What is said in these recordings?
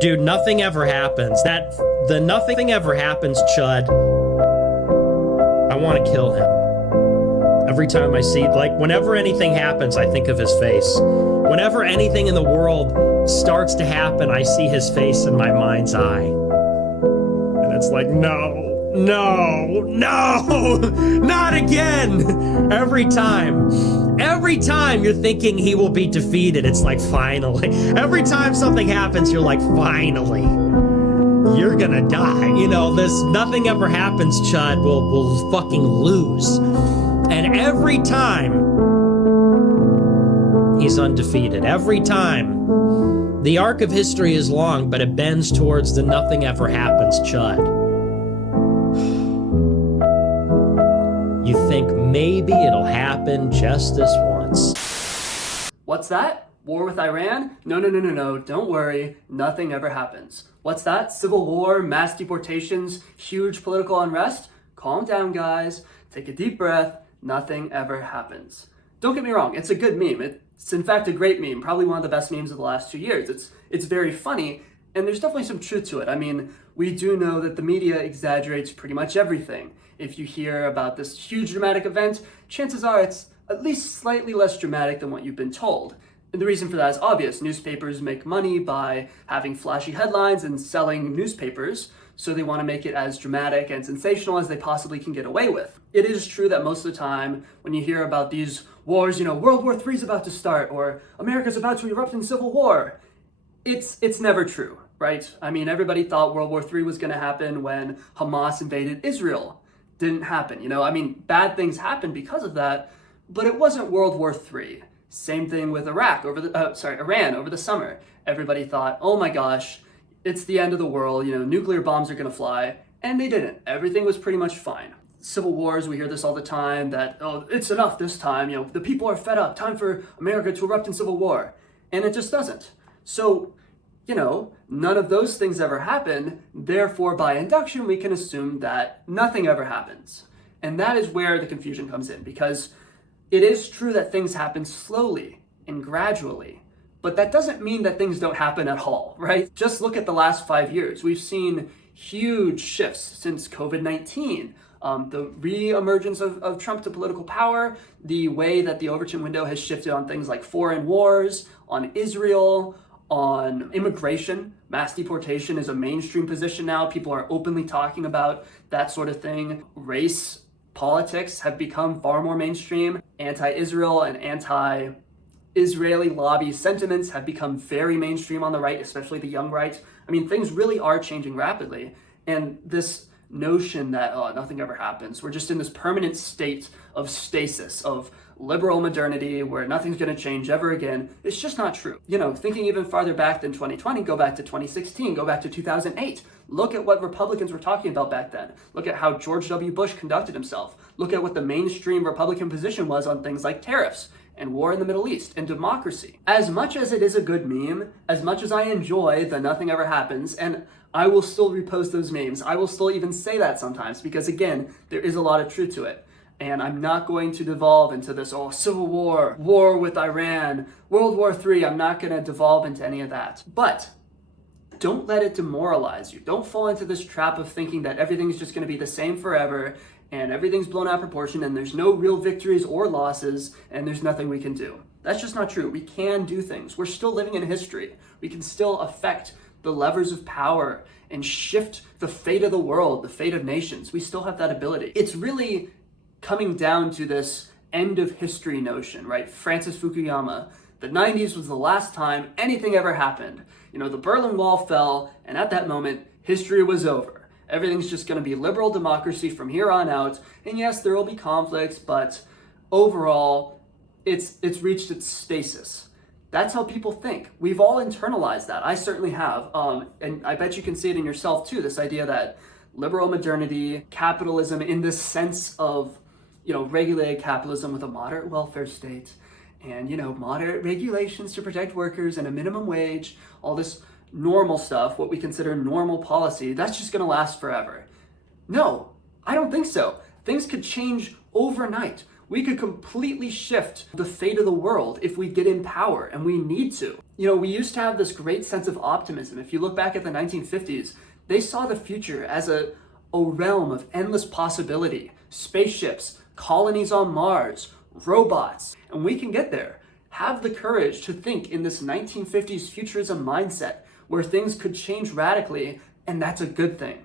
Dude, nothing ever happens. The nothing ever happens chud. I want to kill him. Every time I see, like, whenever anything happens, I think of his face. Whenever anything in the world starts to happen, I see his face in my mind's eye. And it's like, no, no, no, not again. Every time you're thinking he will be defeated, it's like, finally. Every time something happens, you're like, finally. You're gonna die. You know, this nothing ever happens, Chud will fucking lose. And every time, he's undefeated. Every time. The arc of history is long, but it bends towards the nothing ever happens, Chud. You think maybe it'll happen just this once. What's that? War with Iran? No, don't worry, nothing ever happens. What's that? Civil war, mass deportations, huge political unrest? Calm down, guys. Take a deep breath. Nothing ever happens. Don't get me wrong, it's a good meme. It's in fact a great meme, probably one of the best memes of the last 2 years. It's very funny, and there's definitely some truth to it. I mean, we do know that the media exaggerates pretty much everything. If you hear about this huge dramatic event, chances are it's at least slightly less dramatic than what you've been told. And the reason for that is obvious. Newspapers make money by having flashy headlines and selling newspapers, so they want to make it as dramatic and sensational as they possibly can get away with. It is true that most of the time, when you hear about these wars, World War III is about to start, or America's about to erupt in civil war, it's never true, right? I mean, everybody thought World War III was going to happen when Hamas invaded Israel. Didn't happen, I mean, bad things happened because of that, but it wasn't World War III. Same thing with Iran over the summer. Everybody thought, oh my gosh, it's the end of the world, nuclear bombs are gonna fly, and they didn't. Everything was pretty much fine. Civil wars, we hear this all the time, that, oh, it's enough this time, the people are fed up, time for America to erupt in civil war. And it just doesn't. So, none of those things ever happen, therefore by induction we can assume that nothing ever happens. And that is where the confusion comes in, because it is true that things happen slowly and gradually, but that doesn't mean that things don't happen at all, right? Just look at the last 5 years. We've seen huge shifts since COVID-19, the re-emergence of Trump to political power, the way that the Overton window has shifted on things like foreign wars, on Israel, on immigration. Mass deportation is a mainstream position now. People are openly talking about that sort of thing. Race politics have become far more mainstream. Anti-Israel and anti-Israeli lobby sentiments have become very mainstream on the right, especially the young right. I mean, things really are changing rapidly. And this notion that, oh, nothing ever happens, we're just in this permanent state of stasis, of liberal modernity, where nothing's going to change ever again, it's just not true. Thinking even farther back than 2020, go back to 2016, go back to 2008. Look at what Republicans were talking about back then. Look at how George W. Bush conducted himself. Look at what the mainstream Republican position was on things like tariffs and war in the Middle East and democracy. As much as it is a good meme, as much as I enjoy the nothing ever happens, and I will still repost those memes, I will still even say that sometimes, because again, there is a lot of truth to it. And I'm not going to devolve into this, civil war, war with Iran, World War III. I'm not going to devolve into any of that. But don't let it demoralize you. Don't fall into this trap of thinking that everything's just going to be the same forever and everything's blown out of proportion and there's no real victories or losses and there's nothing we can do. That's just not true. We can do things. We're still living in history. We can still affect the levers of power and shift the fate of the world, the fate of nations. We still have that ability. It's really coming down to this end of history notion, right? Francis Fukuyama, the 90s was the last time anything ever happened. The Berlin Wall fell, and at that moment, history was over. Everything's just going to be liberal democracy from here on out. And yes, there will be conflicts, but overall, it's reached its stasis. That's how people think. We've all internalized that. I certainly have. And I bet you can see it in yourself too, this idea that liberal modernity, capitalism in this sense of regulated capitalism with a moderate welfare state and, moderate regulations to protect workers and a minimum wage, all this normal stuff, what we consider normal policy, that's just going to last forever. No, I don't think so. Things could change overnight. We could completely shift the fate of the world if we get in power, and we need to. You know, we used to have this great sense of optimism. If you look back at the 1950s, they saw the future as a realm of endless possibility. Spaceships, colonies on Mars, robots, and we can get there. Have the courage to think in this 1950s futurism mindset where things could change radically, and that's a good thing.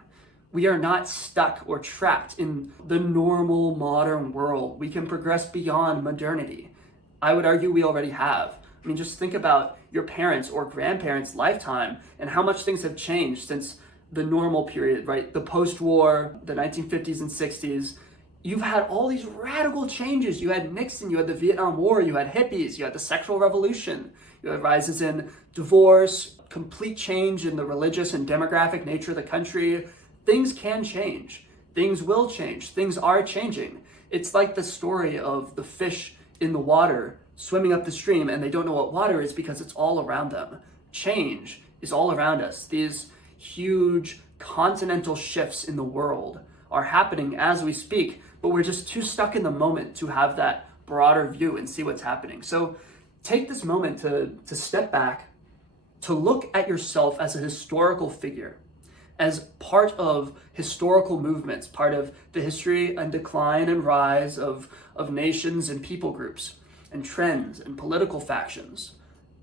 We are not stuck or trapped in the normal modern world. We can progress beyond modernity. I would argue we already have. I mean, just think about your parents' or grandparents' lifetime and how much things have changed since the normal period, right? The post-war, the 1950s and 60s. You've had all these radical changes. You had Nixon, you had the Vietnam War, you had hippies, you had the sexual revolution, you had rises in divorce, complete change in the religious and demographic nature of the country. Things can change. Things will change. Things are changing. It's like the story of the fish in the water swimming up the stream and they don't know what water is because it's all around them. Change is all around us. These huge continental shifts in the world are happening as we speak, but we're just too stuck in the moment to have that broader view and see what's happening. So take this moment to step back, to look at yourself as a historical figure, as part of historical movements, part of the history and decline and rise of nations and people groups and trends and political factions.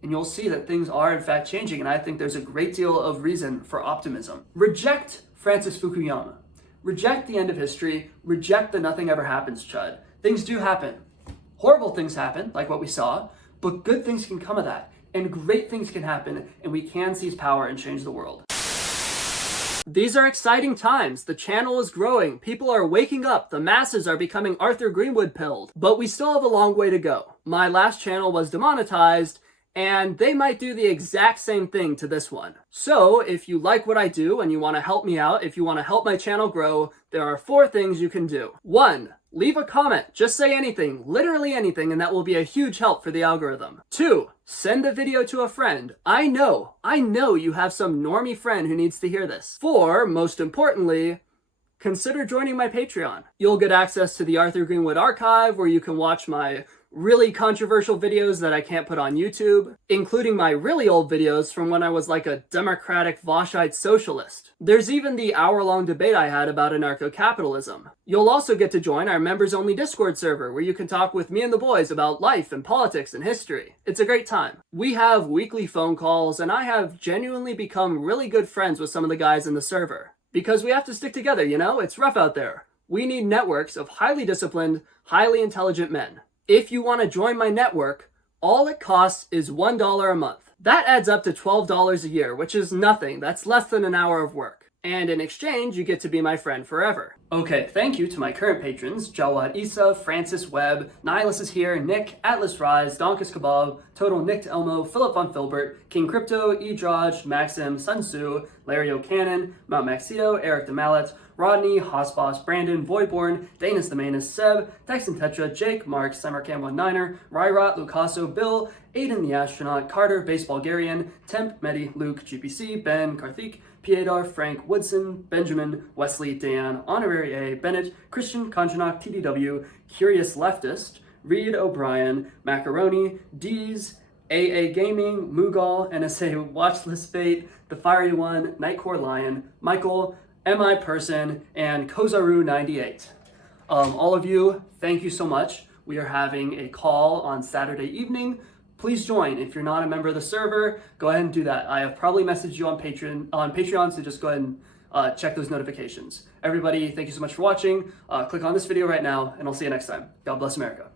And you'll see that things are in fact changing, and I think there's a great deal of reason for optimism. Reject Francis Fukuyama. Reject the end of history. Reject the nothing ever happens chud. Things do happen. Horrible things happen, like what we saw, but good things can come of that, and great things can happen, and we can seize power and change the world. These are exciting times. The channel is growing. People are waking up. The masses are becoming Arthur Greenwood pilled. But we still have a long way to go. My last channel was demonetized, and they might do the exact same thing to this one. So if you like what I do and you want to help me out, if you want to help my channel grow, there are 4 things you can do. 1. Leave a comment. Just say anything, literally anything, and that will be a huge help for the algorithm. 2. Send the video to a friend. I know you have some normie friend who needs to hear this. 4, most importantly, consider joining my Patreon. You'll get access to the Arthur Greenwood archive where you can watch my really controversial videos that I can't put on YouTube, including my really old videos from when I was like a democratic Voshite socialist. There's even the hour-long debate I had about anarcho-capitalism. You'll also get to join our members-only Discord server where you can talk with me and the boys about life and politics and history. It's a great time. We have weekly phone calls, and I have genuinely become really good friends with some of the guys in the server. Because we have to stick together, you know? It's rough out there. We need networks of highly disciplined, highly intelligent men. If you want to join my network, all it costs is $1 a month. That adds up to $12 a year, which is nothing. That's less than an hour of work. And in exchange, you get to be my friend forever. Okay, thank you to my current patrons, Jawad Issa, Francis Webb, Nihilus is here, Nick, Atlas Rise, Donkus Kebab, Total Nick Elmo, Philip Von Filbert, King Crypto, Edraj, Maxim, Sun Tzu, Larry O'Cannon, Mount Maxio, Eric DeMallet, Rodney, Hossboss, Brandon, Voidborn, Danis the Manus, Seb, Texan Tetra, Jake, Mark, Summercam19er, Ryrot, Lucaso, Bill, Aiden the Astronaut, Carter, Baseballgarian, Temp, Medi, Luke, GPC, Ben, Karthik, Piedar, Frank, Woodson, Benjamin, Wesley, Dan, Honorary A, Bennett, Christian, Conjunok, TDW, Curious Leftist, Reed O'Brien, Macaroni, Dees, AA Gaming, Mughal, NSA Watchlist Bait, The Fiery One, Nightcore Lion, Michael, MI Person, and Kozaru98. All of you, thank you so much. We are having a call on Saturday evening. Please join. If you're not a member of the server, go ahead and do that. I have probably messaged you on Patreon, so just go ahead and check those notifications. Everybody, thank you so much for watching. Click on this video right now, and I'll see you next time. God bless America.